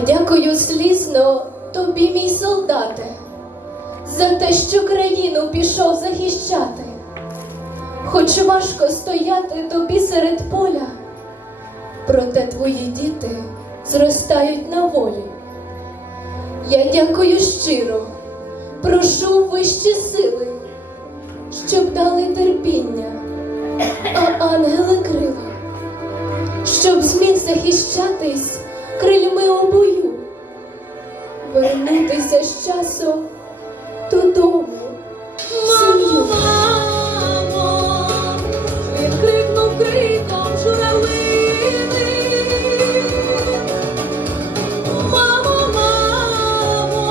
Дякую слізно тобі, мій солдате, за те, що країну пішов захищати. Хоч важко стояти тобі серед поля, проте твої діти зростають на волі. Я дякую щиро, прошу вищі сили, щоб дали терпіння, а ангели крила, щоб зміг захищатись часом додому, в. Мамо, він крикнув криком журавлини. Мамо, мамо,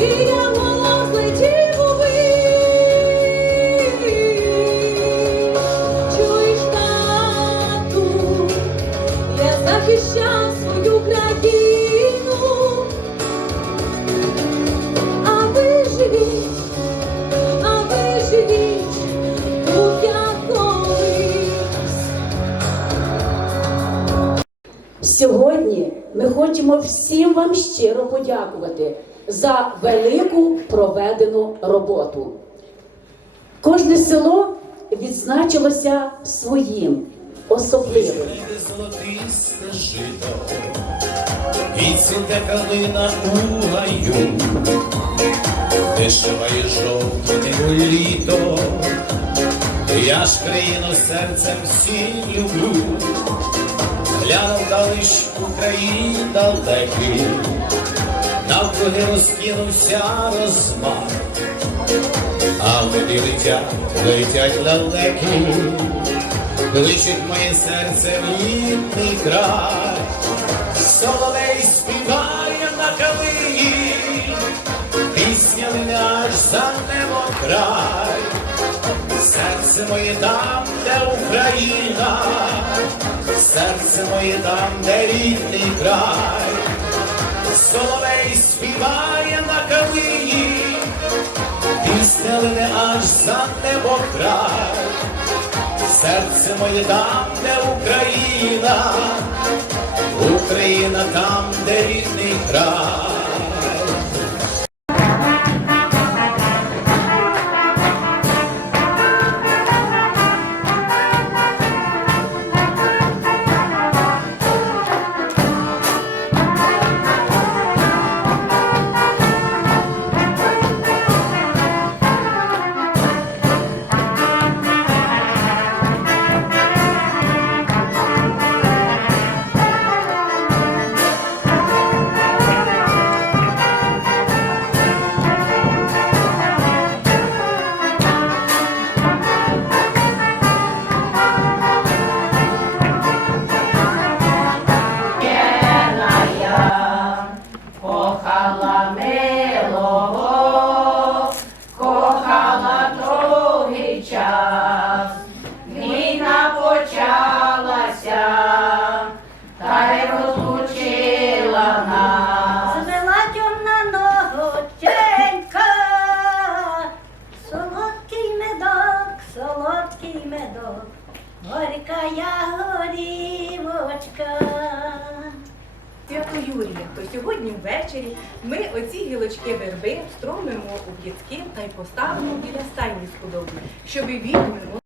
і я голос летів хочемо всім вам щиро подякувати за велику проведену роботу. Кожне село відзначилося своїм особливим. І цвіте калина у гаю, вишиває жовтим літо, я ж країну серцем всім люблю, глянув далиш Україн далекий, навкруги розкинувся розмах, а води летять, летять далекі. Кличуть моє серце в рідний край, соловей співає на калині, пісня аж за небо край, серце моє там, де Україна, серце моє там, де рідний край, соловей співає на калині, пісня мене аж за небо край. Серце моє там, де Україна, Україна там, де рідний край. Горька я горівочка. Свято Юрія, то сьогодні ввечері ми оці гілочки верби встромимо у п'ятки та й поставимо біля стайні з щоб відьми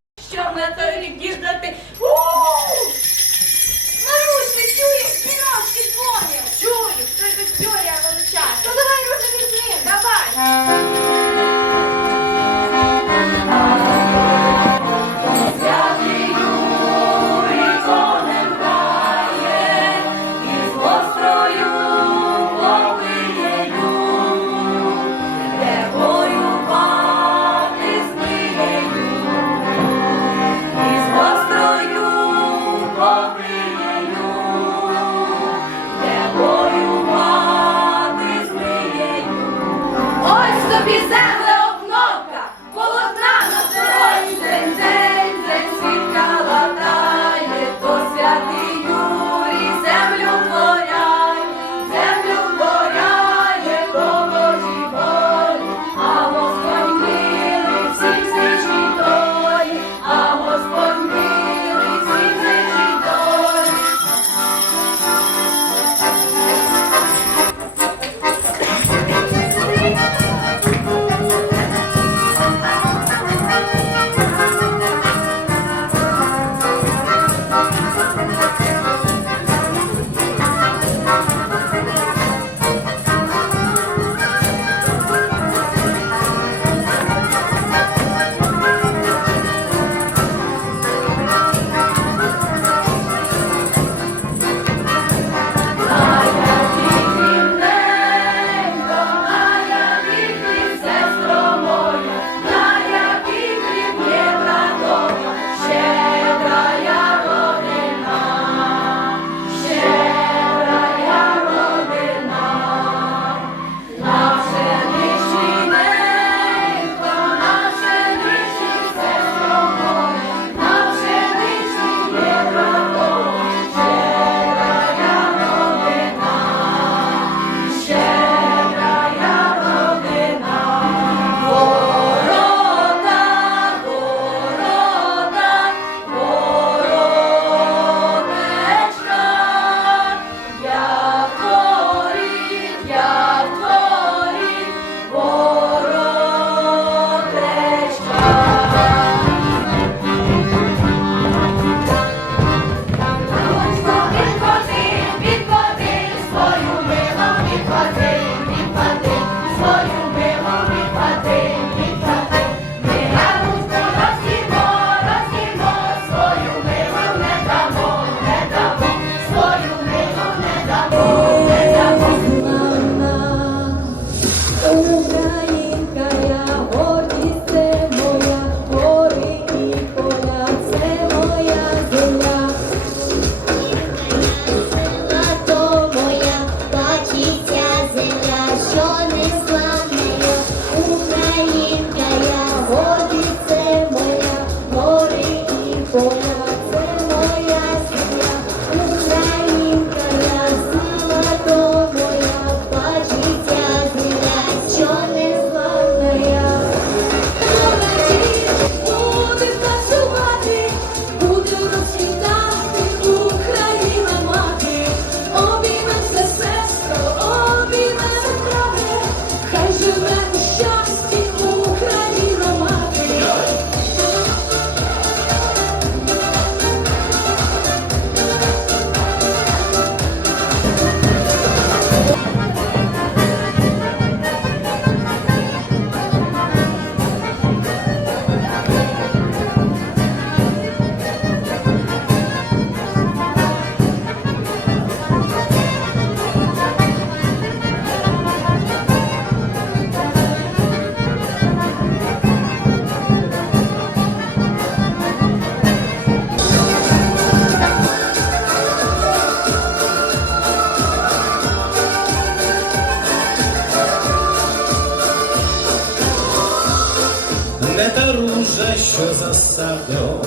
ружа, що за садом,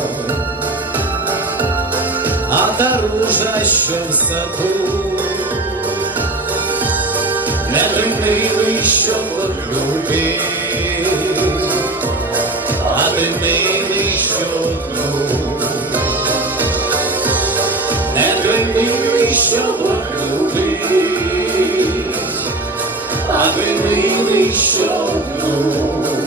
а та ружа, що в саду, не той милий, що полюбив, а той милий, що одну, не той милий, що полюбив, а той милий, що одну.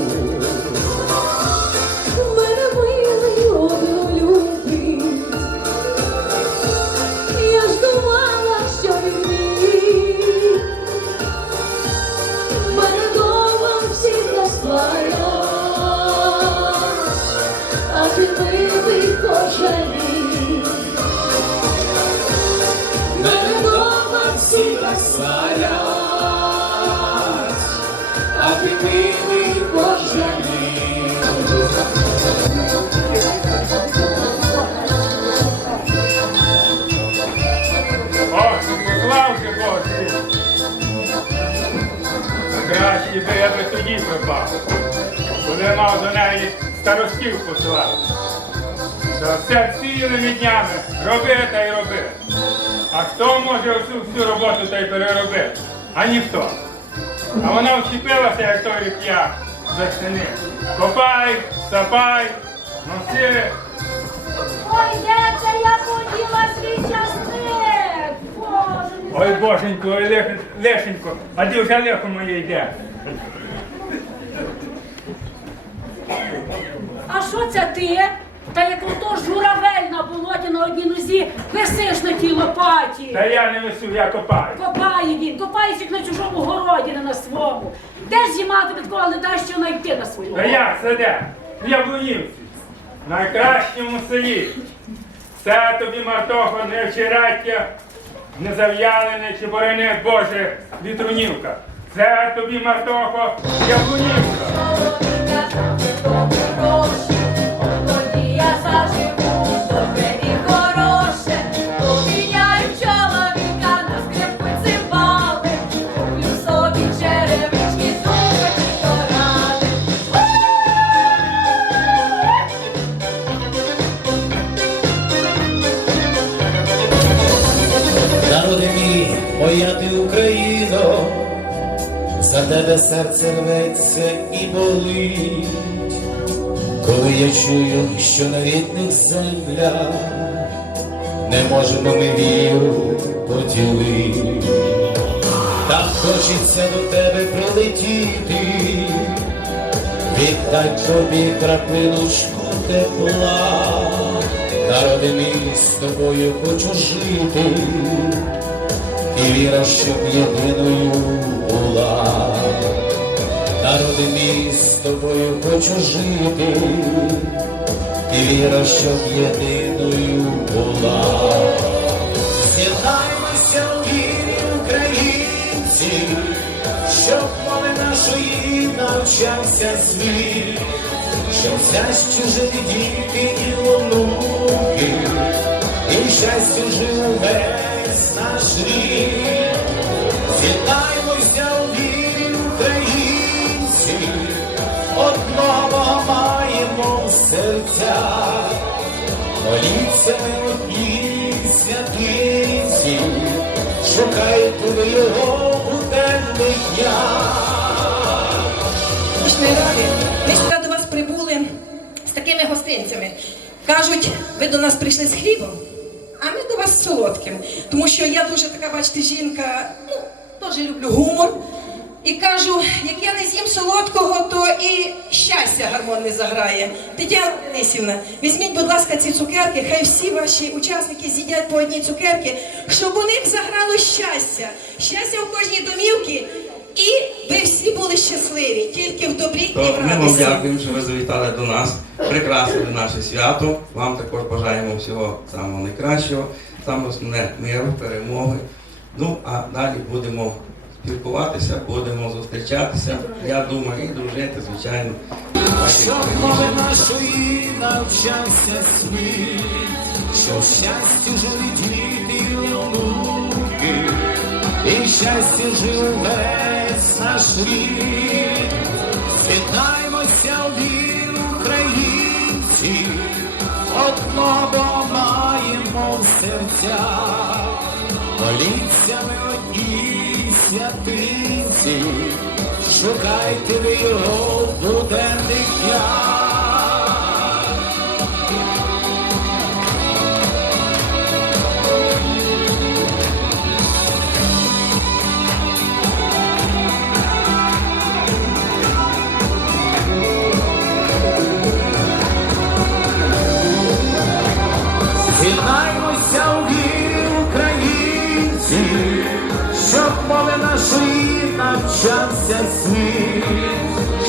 Всі а пожалій. Ох, послався Боже! Краще би я тоді пропав, коли мав до неї старостів посилати. Та все цілими днями роби та й роби. А хто може всю всю роботу та й переробити? А ніхто. А вона вчепилася, як той ріп'я за стіни. Копай, сапай, носи, Ой, де це я поділа свій часник? Боже, не Ой, боженько, ой, Лешенько, а де вже лехо моє йде? А що це ти? Та як ото журавель Та я не вису, я копаю. Копає він, копає як на чужому городі, не на своєму. Де ж зімати від кого не дасть що знайти на свою Та як це де? В Яблунівці, в найкращому селі. Все тобі, Мартохо, не вчераття, не зав'ялене чи борене Боже вітрунівка. Це тобі, Мартохо, Яблунівка. Серце рветься і болить, коли я чую, що на рідних землях не можемо ми віру поділити, так хочеться до тебе прилетіти, віддать тобі крапиночку тепла, народи мій з тобою хочу жити, і віра, щоб єдиною була. Народи мій з тобою хочу жити, і віра, щоб єдиною була. З'єднаймося у вірі, українці, щоб мови нашої навчався світ, щоб щастя жили діти і онуки, і щастя жив весь наш рід. Моліться одній святиці, шукайте ви його у денних днях. Пішли ради. Ми сюди до вас прибули з такими гостинцями. Кажуть, ви до нас прийшли з хлібом, а ми до вас з солодким. Тому що я дуже така, бачите, жінка, ну, теж люблю гумор. І кажу, як я не з'їм солодкого, то і щастя гармон не заграє. Тетяна Денисівна, візьміть, будь ласка, ці цукерки, хай всі ваші учасники з'їдять по одній цукерки, щоб у них заграло щастя. Щастя в кожній домівці. І ви всі були щасливі, тільки в добрі і в ми вам дякуємо, що ви завітали до нас, прикрасили наше свято. Вам також бажаємо всього самого найкращого, саме основне миру, перемоги. Ну а далі будемо спілкуватися, будемо зустрічатися. Я думаю, і дружити, звичайно. Щоб мови нашої навчався світ, що в щасті жили діти і онуки, і в щасті жив весь наш рід. Світаймося в віру, українці, одного маємо в серцях. Моліться ви одній святиці, шукайте ви його буденних днях. З'єднаймося у вірі навчався світ,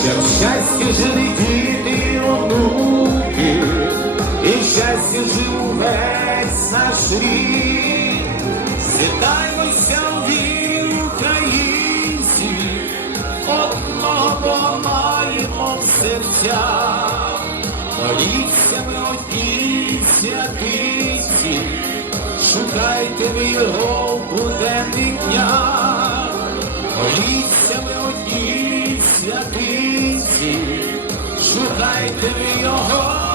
щоб в щасті жили діти і онуки, і в щасті жив весь наш рід. З'єднаймося у вірі українці, одного маємо в серцях. Моліться ви одній святиці, шукайте ви його в буденних днях. Моліться одній шукайте його